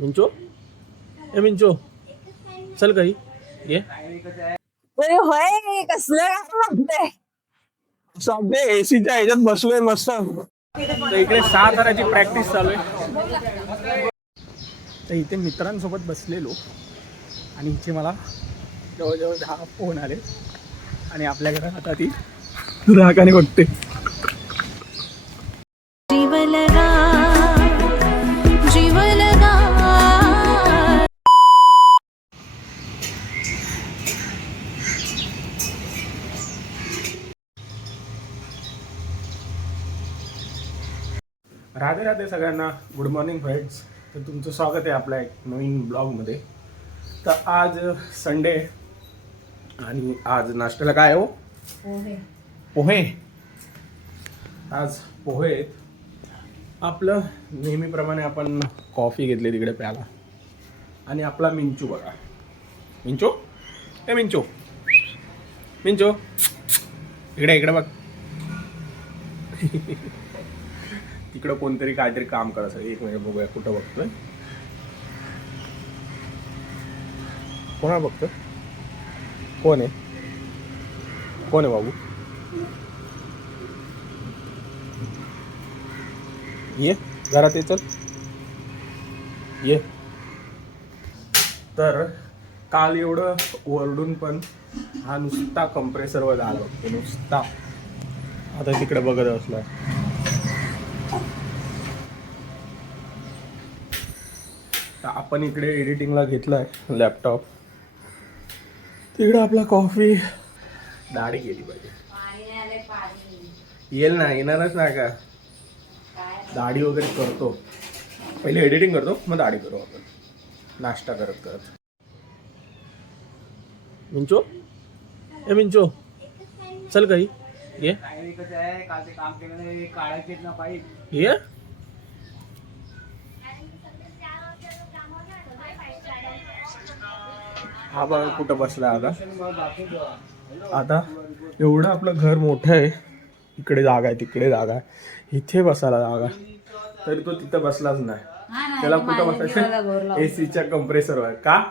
मिंचो? ए मिंचो. चल काही. ये. अरे होय कसलं म्हणते सध्या एसीच्या ह्याच्यात बसलोय मस्त. तर इकडे सहा ताराची प्रॅक्टिस चालू आहे. तर इथे मित्रांसोबत बसलेलो. आणि इथे मला जवळजवळ दहा फोन आले. आणि आपल्या घरात आता ती रागाने बघते राधे राधे सगळ्यांना गुड मॉर्निंग फ्रेंड्स तर तुमचं स्वागत आहे आपल्या एक नवीन ब्लॉगमध्ये तर आज संडे आणि आज नाश्त्याला काय आहे हो? पोहे. आज पोहे आहेत. आपलं नेहमीप्रमाणे आपण कॉफी घेतली तिकडे प्याला आणि आपला मिंचू बघा. मिंचू? ए मिंचू. मिंचू. इकडे इकडे बघ. तिकडं कोणतरी काहीतरी काम करायचं एक मिनिट बघूया कुठं बघतोय? कोणा बघतोय? कोण आहे? कोण आहे बाबू? ये घरात ये चल. ये. तर काल एवढं ओरडून पण हा नुसता कंप्रेसरवर झाला बघतो नुसता. आता तिकडे बघत असला तर आपण इकडे एडिटिंगला घेतलाय लॅपटॉप तिकडे आपला कॉफी दाढी गेली पाहिजे. येईल ना येणारच नाही का? दाढी वगैरे करतो. पहिले एडिटिंग करतो मग दाढी करू आपण. नाश्ता करत करत. मिंचो? ए मिंचो. चल काही. ये. काम केलं काढायचे ना पाहिजे ये. हा बघा कुठं बसला आता. आता एवढं आपलं घर मोठं आहे. इकडे जागा आहे तिकडे जागा आहे. इथे बसायला जागा. तरी तो तिथं बसलाच नाही. त्याला कुठं बसायचं? एसीच्या कंप्रेसरवर का?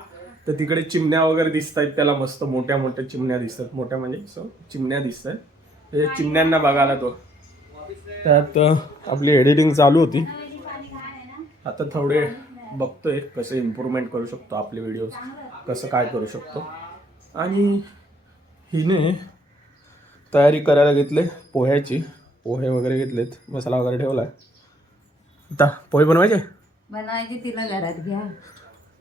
तर तिकडे चिमण्या वगैरे दिसत आहेत त्याला मस्त. मोठ्या मोठ्या चिमण्या दिसतात. मोठ्या म्हणजे असं चिमण्या दिसत आहेत त्याच्या चिमण्यांना बघायला तो. त्यात आपली एडिटिंग चालू होती. आता थोडे बघतोय कसं इम्प्रूव्हमेंट करू शकतो आपले व्हिडिओज कसं काय करू शकतो? आणि हिने तयारी करायला घेतले पोह्याची. पोहे वगैरे घेतलेत. मसाला वगैरे ठेवला आहे आता पोहे बनवायचे? बनवायची तिला घरात घ्या.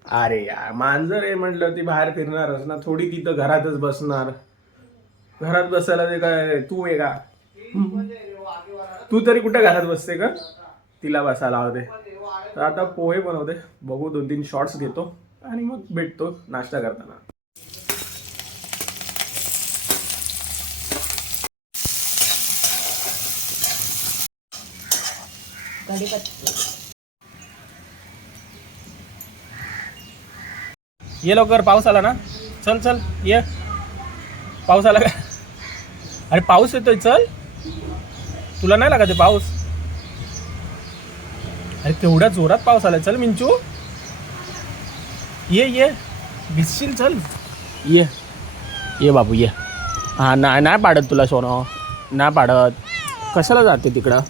अरे यार मांजर आहे म्हटलं ती बाहेर फिरणारच ना. थोडी तिथं घरातच बसणार. घरात बसायला ते काय तू आहे का. तू तरी कुठे घरात बसते का तिला बसायला हवते तर आता पोहे बनवते. बघू दोन तीन शॉर्ट्स घेतो. आणि मग भेटतो नाश्ता करताना. ये लवकर पाऊस आला ना? चल चल ये. पाऊस आला का? अरे पाऊस येतोय चल. तुला नाही लागा ते पाऊस? अरे तेवढ्या जोरात पाऊस आलाय चल मिंचू. ये ये. भिजशील चल. ये. ये बाबू ये. हा नाही नाही पाडत तुला सोनं. नाही पाडत. कशाला जाते तिकडं?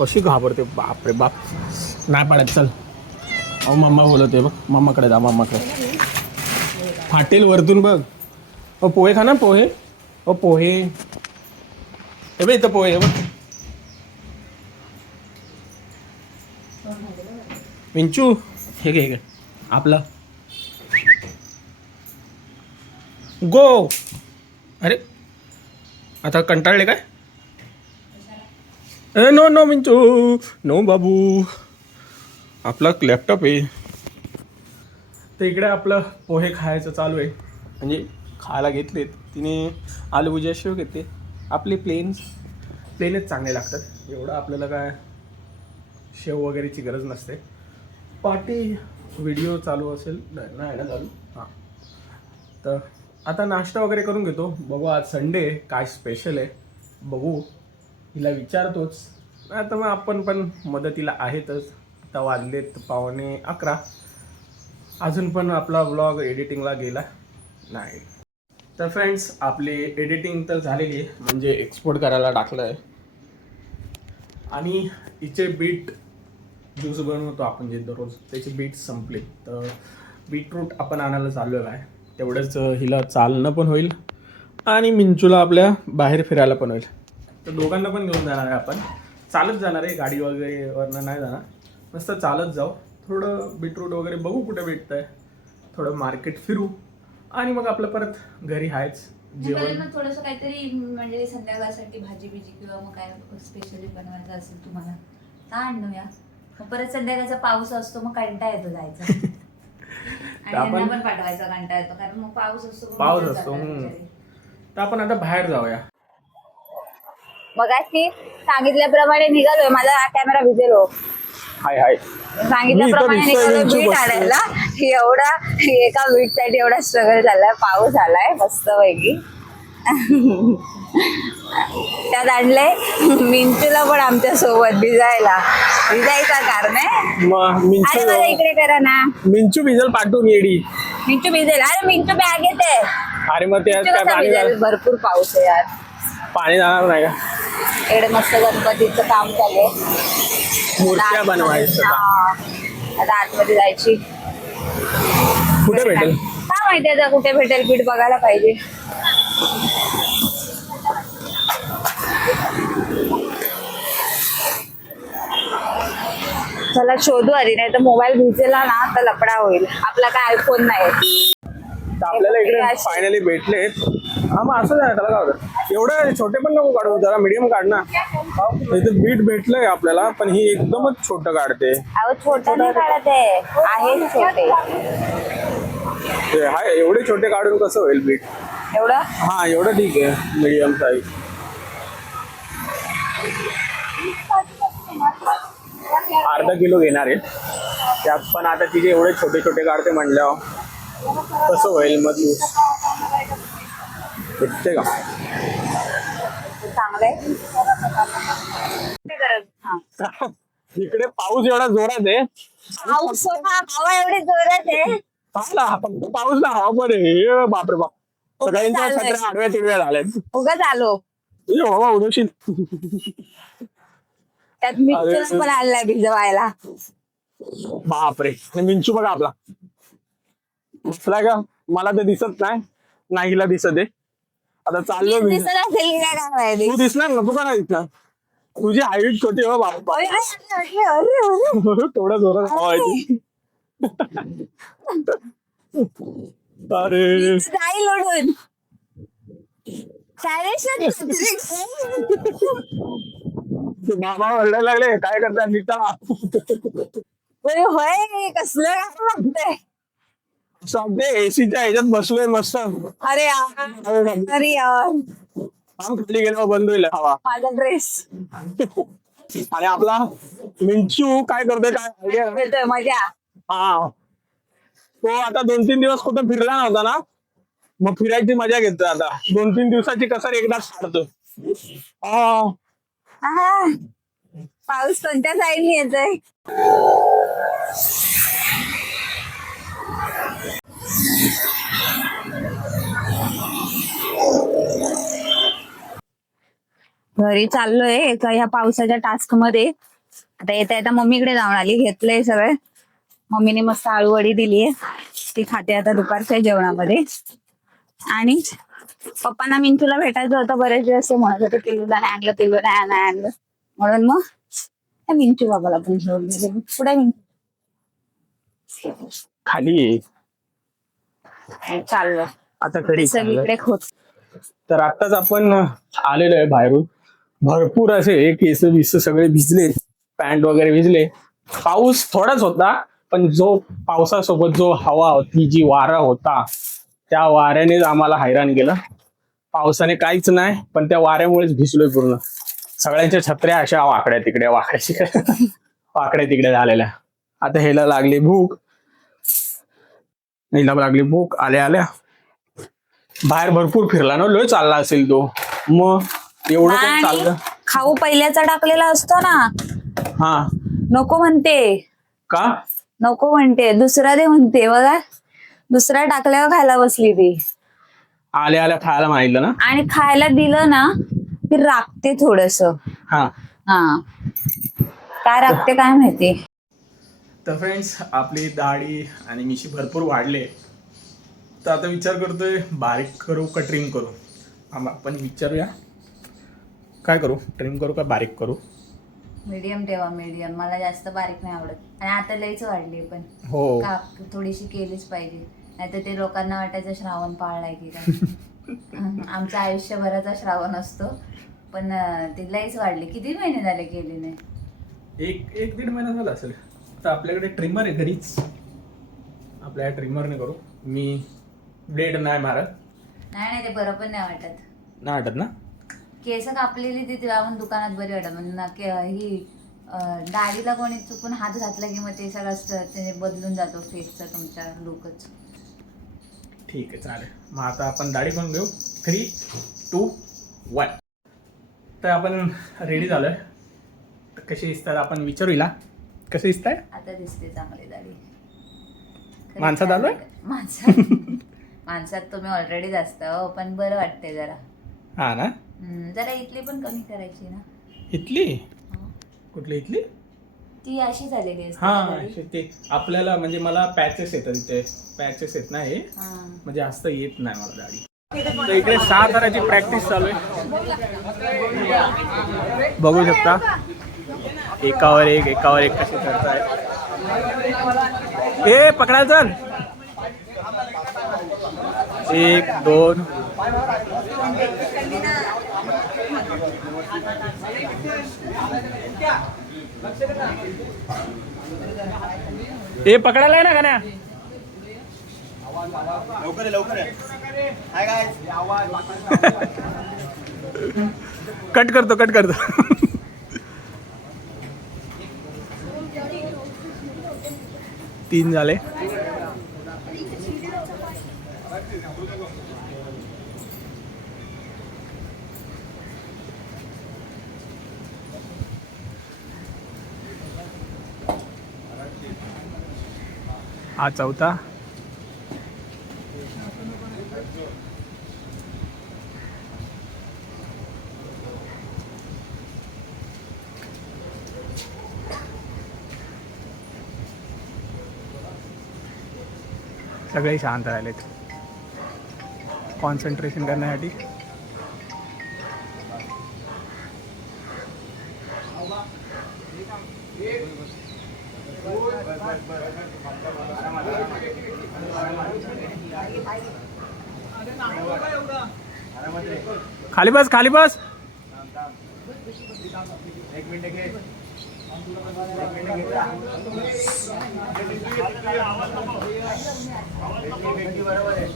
कशी घाबरते? बाप रे बाप. नाही पाडत चल. अहो मम्मा बोलवते बघ. मम्माकडे जा मम्माकडे. फाटेल वरतून बघ. अ पोहे खा ना पोहे. अ पोहे. हे बघ इथं पोहे बघ. विंचू हे हे घे. आपलं. गो अरे आता कंटाळले काय? ए नो नो मिंचू नो बाबू. आपला लॅपटॉप आहे. तर इकडे आपलं पोहे खायचं चालू आहे. म्हणजे खायला घेतलेत. तिने आलू भुजिया शेव घेते आपले प्लेन्स प्लेनच चांगले लागतात. एवढं आपल्याला काय शेव वगैरेची गरज नसते. पार्टी व्हिडिओ चालू असेल. नाही ना चालू. हां. तर आता नाश्ता वगैरे करून घेतो. बघू आज संडे काय स्पेशल आहे. बघू. हिला विचारतोच. आता मग आपण पण मदतीला आहेतच. आता वाजलेत पावणे अकरा. अजून पण आपला ब्लॉग एडिटिंगला गेला नाही. तर फ्रेंड्स आपली एडिटिंग तर झालेली आहे. म्हणजे एक्सपोर्ट करायला टाकलं आहे आणि हिचे बीट ज्यूस बनवतो आपण जे दररोज. त्याचे बीट संपले. तर बीटरूट आपण आणायला चाललो आहे तेवढंच हिला चालणं पण होईल आणि मिंचूला आपल्या बाहेर फिरायला पण होईल. तर दोघांना पण घेऊन जाणार आहे आपण. चालत जाणार आहे गाडी वगैरे वरनं नाही जाणार. मस्त चालत जाऊ. थोडं बीटरूट वगैरे बघू कुठे भेटतं आहे थोडं मार्केट फिरू. आणि मग आपलं परत घरी आहेच. जेवण. मग थोडस काहीतरी म्हणजे संध्याकाळसाठी भाजी बिजी किंवा मग काय स्पेशली बनवायचं असेल तुम्हाला तर आणूया. परत संध्याकाळचा पाऊस असतो मग कंटा येतो जायचा. आणि आपण- यांना पण पाठवायचा कंटा येतो कारण मग पाऊस असतो पाऊस हम्म. तर आपण आता बाहेर जाऊया. मग ती सांगितल्याप्रमाणे निघालोय माझा कॅमेरा भिजेलो हाय हाय. सांगितल्याप्रमाणे मी इथं निघालोय दिसतोय बीट बसलोय. आणायला एवढा एका बीटसाठी एवढा स्ट्रगल झालाय पाऊस आलाय मस्त पैकी त्यात आणलंय. मिंचूला पण आमच्यासोबत भिजायला. भिजायचा कारण आहे. मग अरे मला मिंचू इकडे करा ना. मिंचू भिजल पाठवून येडी. मिंचू भिजेल. अरे मिंचू बॅग येते. अरे मग त्यात मिंचू काय कसा पाणी भिजेल? जाणार- भरपूर पाऊस आहे यार. पाणी जाणार नाही का? इकडे मस्त गणपतीचं काम चालू आहे. मूर्त्या आता बनवायचं? हा. आता आतमध्ये जायची. कुठे भेटेल? काय माहिती आता कुठे भेटेल? पीठ बघायला पाहिजे. चला शोधू आधी नाही तर मोबाईल भिजेला ना तर लपडा होईल. आपला काय आयफोन नाही. तर आपल्याला इकडे हे फायनली भेटलेत. हा मग असं नाही त्याला काय होतं एवढं छोटे पण नको काढू जरा मीडियम काढ ना. इथे बीट भेटलंय आपल्याला पण ही एकदमच छोटं काढते. हाय एवढे छोटे काढून कसं होईल बीट एवढं? हा एवढं ठीक आहे मीडियम साईज अर्धा किलो घेणार आहे त्यात पण आता तिचे एवढे छोटे छोटे काढते म्हणल्यावर कसं होईल मग तू? भेटते का. हा. इकडे पाऊस एवढा जोरात आहे. पाऊस हवा एवढी जोरात आहे. हा ना फक्त पाऊस ना हवा पण आहे. हे बापरे बाप. सगळ्यांच्या आडव्या तिडव्या झाल्यात. उगाच आलो. उडवशील त्यात मिक्सर पण आणलाय भिजवायला बापरे. मिंचू बघा आपला. दिसला का मला तर दिसत नाही. नाहीला दिसत आहे. आता चाललो मी दिसत असेल की काय. तू दिसणार ना तू का नाही दिसणार तुझी हाईट छोटी हो बाबा. अरे, अरे, अरे, अरे. थोडा जोरात हवा. अरे. जाईल ते मामा ओरडायला लागले काय करतात निघता होय कसलं काय सांगते? एसीच्या ह्याच्यात बसलोय मस्त. अरे यार अरे यार. खाली गेलो बंद होईल. हवा माझा ड्रेस आणि आपला मिंचू काय करतोय काय idea? नाही. येतोय मजा. हा. तो आता दोन तीन दिवस कुठं फिरला नव्हता ना? मग फिरायची मजा घेतो आता. दोन तीन दिवसाची कसर एकदाच काढतो हा. आहा. पाऊस कोणत्या साईडने येतोय? घरी चाललोय एका ह्या पावसाच्या टास्कमध्ये. आता येता येता मम्मीकडे जाऊन आली घेतलंय सगळं. मम्मीने मस्त आळूवडी दिलीये. ती खाते आता दुपारच्या जेवणामध्ये. आणि पप्पांना मिंटूला भेटायचं होतं बरेच दिवस ते म्हणत होते पिल्लूला नाही आणलं पिल्लू नाही नाही आणलं. म्हणून मग त्या मिंटू बाबाला पण घेऊन गेले. पुढे मिंटू. खाली ये. चाललं. आता घरी चाललोय. सगळीकडे खोत तर आताच आपण आलेलो आहे बाहेरून. भरपूर असे केस बिस सगळे भिजले पॅन्ट वगैरे भिजले. पाऊस थोडाच होता पण जो पावसासोबत जो हवा होती जी वारा होता त्या वाऱ्यानेच आम्हाला हैराण केलं. पावसाने काहीच नाही पण त्या वाऱ्यामुळेच भिजलोय पूर्ण. सगळ्यांच्या छत्र्या अशा वाकड्या तिकडे वाकड्या वाकड्या तिकडे झालेल्या. आता ह्याला लागली भूक. हिला लागली भूक. आल्या आल्या. बाहेर भरपूर फिरला ना लय चालला असेल तो. मग एवढं पण चाललं. खाऊ पहिल्याचा टाकलेला असतो ना. हा. नको म्हणते. का? नको म्हणते. दुसरा दे म्हणते बघा. दुसरा टाकल्यावर खायला बसली ती. आल्या आल्या खायला माहितलं ना? आणि खायला दिलं ना की राखते थोडस. हा. हा. काय राखते काय माहिती? तर फ्रेंड्स आपली दाढी आणि मिशी भरपूर वाढले. तर आता विचार करतोय बारीक करू का ट्रिम करू? आम- आपण विचारूया. काय करू? ट्रिम करू का बारीक करू? मीडियम ठेवा मीडियम मला जास्त बारीक नाही आवडत. आणि आता लईच वाढली पण. हो. का थोडीशी केलीच पाहिजे. नाहीतर ते लोकांना वाटायचं श्रावण पाळलाय की काय. आमचा आयुष्यभराचा श्रावण असतो. पण ती लईच वाढली. किती महिने झाले केली नाही? एक एक दीड महिना झाला असेल. तर आपल्याकडे ट्रिमर आहे घरीच. आपल्या ट्रिमरने करू. मी ब्लेड नाही मारत. नाही नाही ते बरं पण नाही वाटत. नाही वाटत ना? केस कापलेली ती लावून दुकानात बरी वाटत. म्हणजे ना के- ही अं, दाढीला कोणी चुकून हात घातला की मग ते सगळं ते बदलून जातो फेसचा तुमचा लुकच ठीक आहे चालेल. मग आता आपण दाढी पण घेऊ. थ्री टू वन तर आपण रेडी झालोय. तर कशी दिसतात आपण विचारू हिला कशी दिसत आहे आता दिसते चांगली दाढी. माणसात? वाटत. माणसात. माणसात तुम्ही ऑलरेडीच असता हो पण बरं वाटते जरा. हा ना? जरा इथली पण कमी करायची ना. इथली? हा. कुठली इथली? ती अशी झालेली असते हा ते आपल्याला म्हणजे मला पॅचेस येतात इथे. पॅचेस येत नाही. हा. म्हणजे जास्त येत नाही मला दाढी तर इकडे सहा ताराची प्रॅक्टिस चालू आहे. बघू शकता. एकावर एक एकावर एक कसे करताय. ए पकडायला चल. एक दोन. ए पकडायला आहे ना गाण्या? लवकर लवकर हाय काय कट करतो कट करतो. तीन झाले. हा चौथा. सगळे शांत राहिलेत. कॉन्सन्ट्रेशन करण्यासाठी. खाली बस खाली बस एक मिनिट घे बरोबर आहे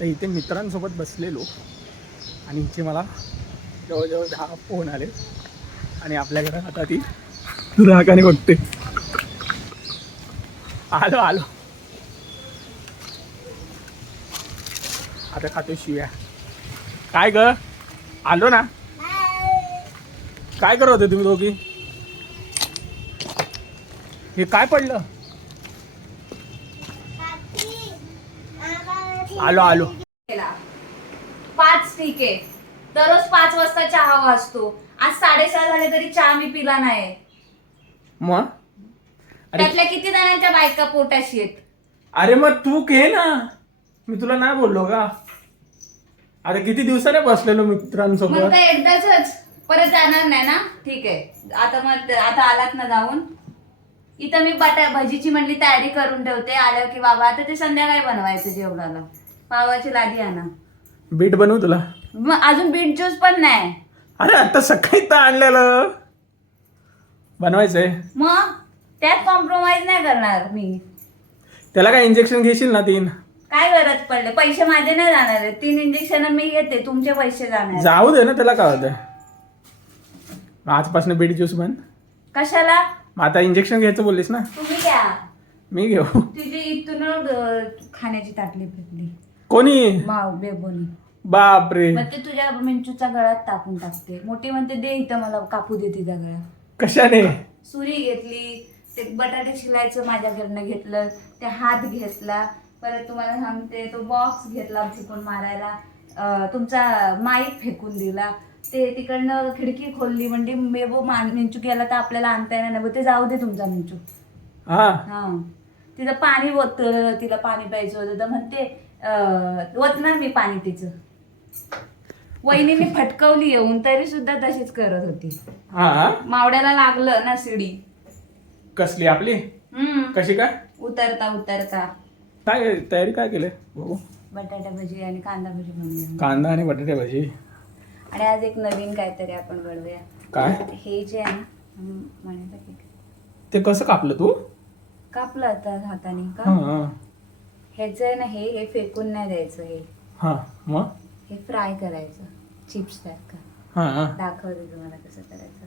तर इथे मित्रांसोबत बसलेलो आणि इथे मला जवळजवळ दहा फोन आले. आणि आपल्या घरात आता ती ग्राहकाने बघते. आलो आलो. आता खातो शिव्या. काय ग? आलो ना. काय करत होते तुम्ही दोघी? हे काय पडलं? आलो आलो. केला. पाच ठीक आहे. दररोज पाच वाजता चहा वाजतो. आज साडेसहा झाले तरी चहा मी पिला नाही मग? अरे त्यातल्या किती जणांच्या बायका पोटाशी आहेत? अरे मग तू घे ना. मी तुला नाही बोललो का? अरे किती दिवसाने बसलेलो मग मित्रांसोबत एकदाच परत जाणार नाही ना? ठीक आहे. आता मग आता आलात ना जाऊन? इथं मी बटा भजीची म्हणली तयारी करून ठेवते. आलं की बाबा आता ते संध्याकाळी बनवायचं जेवणाला. पावाची लादी आणा. बीट बनवू तुला? मग अजून बीट ज्यूस पण नाही. अरे आता सकाळी तर आणलेलं. बनवायचंय. मग त्यात कॉम्प्रोमाइज नाही करणार मी. त्याला काय इंजेक्शन घेशील ना तीन? काय गरज पडले? पैसे माझे नाही जाणार आहेत. तीन इंजेक्शन मी घेते. तुमचे पैसे जाणार आहेत. जाऊ दे ना त्याला काय आजपासून बीट ज्यूस बन कशाला? मग आता इंजेक्शन घ्यायचं बोललीस ना. तुम्ही द्या मी घेऊ? तिची इथून अं, खाण्याची ताटली फेकली. कोणी? माव बेबोनी. बापरे. मग ते तुझ्या मिंचूच्या गळ्यात टाकून टाकते. मोठी म्हणते दे इथं मला कापू दे तिचा गळा कशाने? सुरी घेतली. ते बटाटे शिलायचं माझ्याकडनं घेतलं. ते हात घेतला. परत तुम्हाला सांगते तो बॉक्स घेतला फेकून मारायला. अं, तुमचा माईक फेकून दिला. ते तिकडनं खिडकी खोलली म्हणजे मेबो मान मिंचू गेला तर आपल्याला आणता येणार नाही. ते जाऊ दे तुमचा मिंचू. हा. हा. तिचं पाणी ओतलं तिला पाणी प्यायचं होतं. तर म्हणते ओतणार मी पाणी तिचं. वहिनीने फटकवली येऊन तरी सुद्धा तशीच करत होती. हा. मावड्याला लागलं ना शिडी. कसली आपली? हम्म. कशी काय उतरता उतरता. काय तयारी काय केली? बघू. बटाटा भजी आणि कांदा भजी कांदा आणि बटाटे भाजी. आणि आज एक नवीन काहीतरी आपण बनवूया काय? हे जे आहे ना हम्म, म्हणायचं की ते कसं कापलं तू? कापलं आता हाताने का? हा. ह्याचं आहे ना हे हे फेकून नाही द्यायचं हे. हा मग? हे फ्राय करायचं चिप्स सारखं हा. दाखवते तुम्हाला कसं करायचं.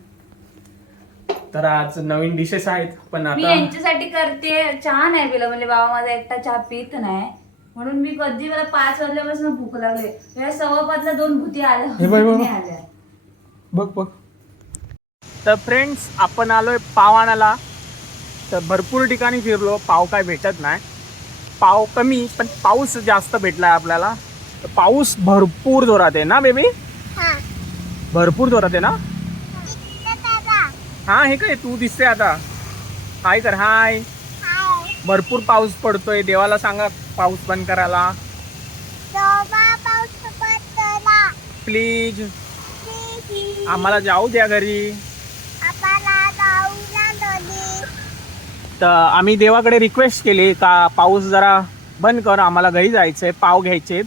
तर आज नवीन डिशेस आहेत पण मी आता यांच्यासाठी करते चहा नाही पिलं म्हणजे बाबा माझा एकटा चहा पित नाही. म्हणून मी कधी मला पाच वाजल्यापासून भूक लागली. या सव्वा पाचला दोन भूती हे बाबा. भुती आल्या. बघ बघ. तर फ्रेंड्स आपण आलोय पाव आणायला तर भरपूर ठिकाणी फिरलो. पाव काय भेटत नाही. पाव कमी पण पाऊस जास्त भेटलाय आपल्याला. तर पाऊस भरपूर जोरात आहे ना बेबी भरपूर जोरात आहे ना? हा हे काय तू दिसते आता. हाय कर हाय भरपूर पाऊस पडतोय. देवाला सांगा पाऊस बंद करायला? प्लीज आम्हाला जाऊ द्या घरी. तर आम्ही देवाकडे रिक्वेस्ट केली का पाऊस जरा बंद कर आम्हाला घरी जायचंय पाव घ्यायचे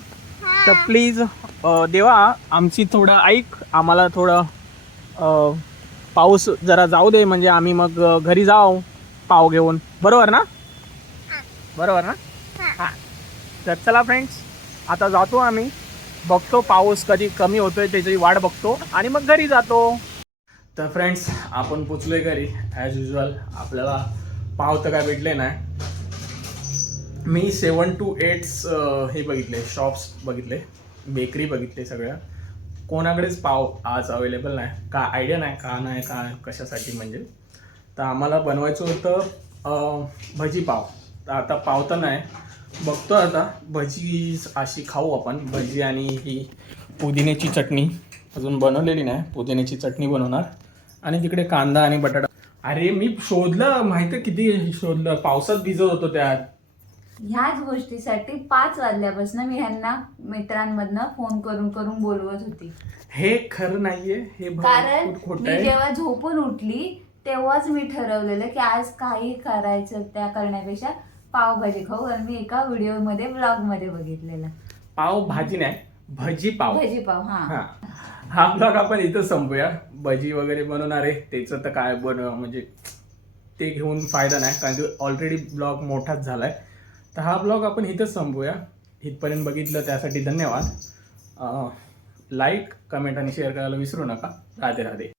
तर प्लीज देवा आमची थोडं ऐक आम्हाला थोडं पाऊस जरा जाऊ दे म्हणजे आम्ही मग घरी जाऊ पाव घेऊन. बरोबर ना? बरोबर ना? तर चला फ्रेंड्स आता जातो आम्ही. बघतो पाऊस कधी कमी होतोय त्याची वाट बघतो आणि मग घरी जातो. तर फ्रेंड्स आपण पोचलोय घरी. ॲज युजल आपल्याला पाव तर काय भेटले नाही. मी सेवन टू एट्स हे बघितले शॉप्स बघितले बेकरी बघितले सगळ्या. कोणाकडेच पाव आज अवेलेबल नाही. का आयडिया नाही का नाही का कशासाठी म्हणजे. तर आम्हाला बनवायचं होतं भजी पाव. तर आता पाव तर नाही. बघतो आता भजी अशी खाऊ आपण. भजी आणि ही पुदिन्याची चटणी अजून बनवलेली नाही. पुदिन्याची चटणी बनवणार. आणि तिकडे कांदा आणि बटाटा. अरे मी शोधलं. माहिती किती शोधलं? पावसात भिजत होतो त्यात. ह्याच गोष्टीसाठी पाच वाजल्यापासून मी ह्यांना मित्रांमधनं फोन करून करून बोलवत होती. हे खरं नाहीये. हे कारण खोटं मी जेव्हा झोपून उठली तेव्हाच मी ठरवलेलं की आज काही करायचं त्या करण्यापेक्षा पावभाजी खाऊ. आणि मी एका व्हिडिओमध्ये ब्लॉगमध्ये बघितलेलं. पाव भाजी नाही भजी पाव. भजी पाव हा. हा. हा ब्लॉग आपण इथं संपूया. भजी वगैरे बनवणार आहे. त्याचं तर काय बन म्हणजे ते घेऊन फायदा नाही. कारण की ऑलरेडी ब्लॉग मोठाच झालाय. तर हा ब्लॉग आपण इथंच संपूया. इथपर्यंत बघितलं त्यासाठी धन्यवाद. लाईक कमेंट आणि शेअर करायला विसरू नका. राधे राधे.